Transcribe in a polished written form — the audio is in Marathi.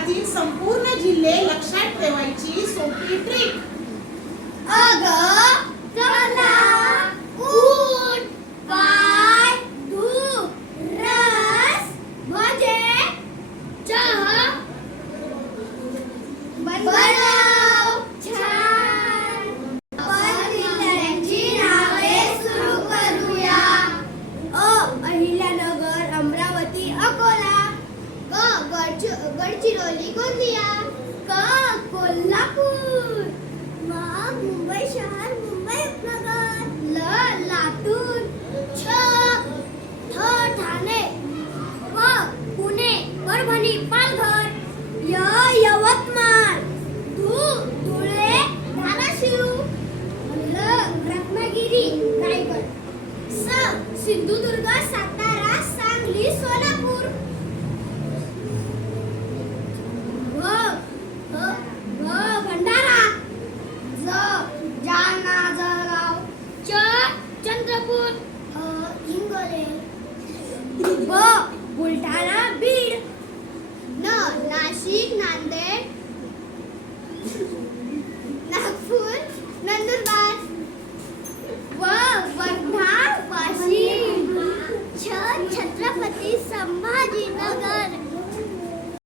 राज्यातील संपूर्ण जिल्हे लक्षात ठेवायची सोपी ट्रिक. कला ऊट पाय दूध रस भजे चहा बनव छान. आपण जिल्ह्यांची नावे सुरू करूया. अहिल्यानगर अमरावती अकोला. गडचिरोली गोंदिया. कोल्हापूर. मुंबई शहर मुंबई उपनगर. लातूर. ठाणे. पुणे परभणी पालघर. यवतमाळ. धुळे धाराशिव. रत्नागिरी रायगड. सिंधुदुर्ग सातारा सांगली सोलापूर. भंडारा. जालना जळगाव. चंद्रपूर. हिंगोली. बुलढाणा